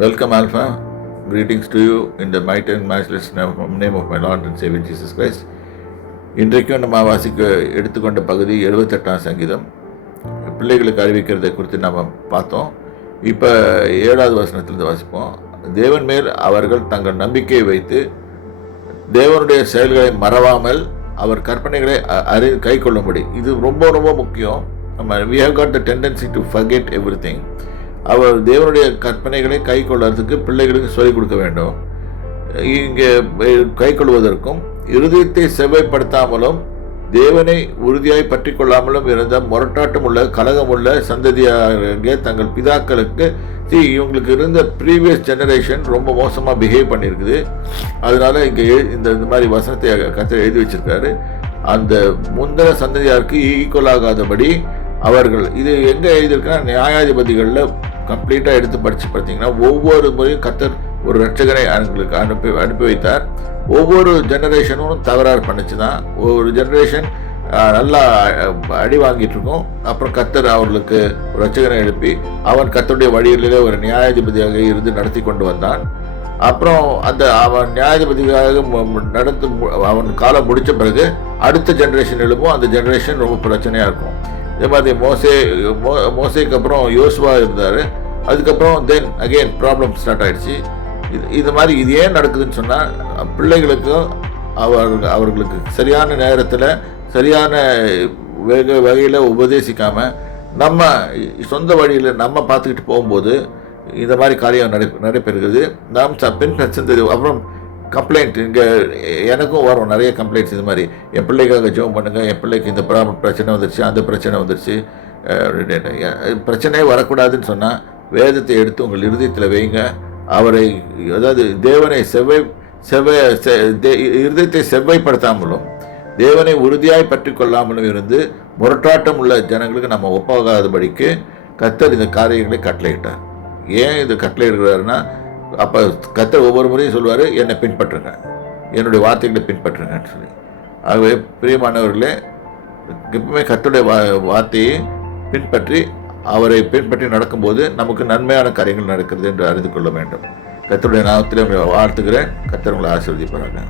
Welcome, Alpha. Greetings to you in the mighty and matchless name of my Lord and Savior Jesus Christ. இன்றைக்கும் நம்ம வாசிக்க எடுத்துக்கொண்ட பகுதி 78ஆம் சங்கீதம். பிள்ளைகளுக்கு அறிவிக்கிறதை குறித்து நாம் பார்த்தோம். இப்போ 7வது வசனத்திலிருந்து வாசிப்போம். தேவன் மேல் அவர்கள் தங்கள் நம்பிக்கையை வைத்து தேவனுடைய செயல்களை மறவாமல் அவர் கற்பனைகளை கை கொள்ளும்படி. இது ரொம்ப ரொம்ப முக்கியம். நம்ம we have got the tendency to forget everything. அவர் தேவனுடைய கற்பனைகளை கை கொள்வதற்கு பிள்ளைகளுக்கு சொல்லிக் கொடுக்க வேண்டும். இங்கே கை கொள்வதற்கும் இருதயத்தை செவ்வாய்ப்படுத்தாமலும் தேவனை உறுதியாய் பற்றி கொள்ளாமலும் இருந்த முரட்டாட்டம் உள்ள கலகமுள்ள சந்ததியாக தங்கள் பிதாக்களுக்கு இவங்களுக்கு இருந்த ப்ரீவியஸ் ஜெனரேஷன் ரொம்ப மோசமாக பிஹேவ் பண்ணியிருக்குது. அதனால இங்கே இந்த மாதிரி வசனத்தை கர்த்தர் எழுதி வச்சிருக்காரு. அந்த முந்தின சந்ததியாருக்கு ஈக்குவல் ஆகாதபடி அவர்கள் இது எங்கே எழுதியிருக்குன்னா நியாயாதிபதிகளில் கம்ப்ளீட்டாக எடுத்து படித்து பார்த்தீங்கன்னா ஒவ்வொரு முறையும் கர்த்தர் ஒரு ரட்சகனை அவங்களுக்கு அனுப்பி வைத்தார். ஒவ்வொரு ஜெனரேஷனும் தகராறு பண்ணிச்சு தான். ஒவ்வொரு ஜெனரேஷன் நல்லா அடி வாங்கிட்டு இருக்கும். அப்புறம் கர்த்தர் அவர்களுக்கு ஒரு ரட்சகனை எழுப்பி அவன் கர்த்தருடைய வழியிலே ஒரு நியாயாதிபதியாக இருந்து நடத்தி கொண்டு வந்தான். அப்புறம் அந்த அவன் நியாயாதிபதியாக நடந்து அவன் காலம் முடித்த பிறகு அடுத்த ஜெனரேஷன் எழுப்பும். அந்த ஜெனரேஷன் ரொம்ப பிரச்சனையாக இருக்கும். இதே மாதிரி மோசேக்கு அப்புறம் யோசுவா இருந்தார். அதுக்கப்புறம் தென் அகெயின் ப்ராப்ளம் ஸ்டார்ட் ஆகிடுச்சு. இது மாதிரி இது ஏன் நடக்குதுன்னு சொன்னால் பிள்ளைகளுக்கும் அவர்களுக்கு சரியான நேரத்தில் சரியான வகையில் உபதேசிக்காமல் நம்ம சொந்த வழியில் நம்ம பார்த்துக்கிட்டு போகும்போது இந்த மாதிரி காரியம் நடைபெறுகிறது. நாம் பின்பற்றது. அப்புறம் கம்ப்ளைண்ட் இங்கே எனக்கும் வரும் நிறைய கம்ப்ளைண்ட்ஸ். இது மாதிரி என் பிள்ளைக்காக ஜெபம் பண்ணுங்கள், என் பிள்ளைக்கு இந்த பிரச்சனை வந்துருச்சு, அந்த பிரச்சனை வந்துருச்சு. பிரச்சனையே வரக்கூடாதுன்னு சொன்னால் வேதத்தை எடுத்து உங்கள் இருதயத்தில் வைங்க. அவரை அதாவது தேவனை இருதயத்தை செவ்வாய்ப்படுத்தாமலும் தேவனை உறுதியாய் பற்றி கொள்ளாமலும் இருந்து முரட்டாட்டம் உள்ள ஜனங்களுக்கு நம்ம ஒப்பாகாதபடிக்கு கர்த்தர் இந்த காரியங்களை கட்டளையிட்டார். ஏன் இது கட்டளையிடுகிறாருன்னா, அப்போ கர்த்தர் ஒவ்வொரு முறையும் சொல்லுவார், என்னை பின்பற்றுங்க, என்னுடைய வார்த்தைகளை பின்பற்றுங்கன்னு சொல்லி. ஆகவே பிரியமானவர்களே, எப்பவுமே கர்த்தருடைய வார்த்தையை பின்பற்றி அவரை பின்பற்றி நடக்கும்போது நமக்கு நன்மையான காரியங்கள் நடக்கிறது என்று அறிந்து கொள்ள வேண்டும். கர்த்தருடைய நாமத்திலே வாழ்த்துகிறேன். கர்த்தர் உங்களை ஆசீர்வதிப்பாராங்க.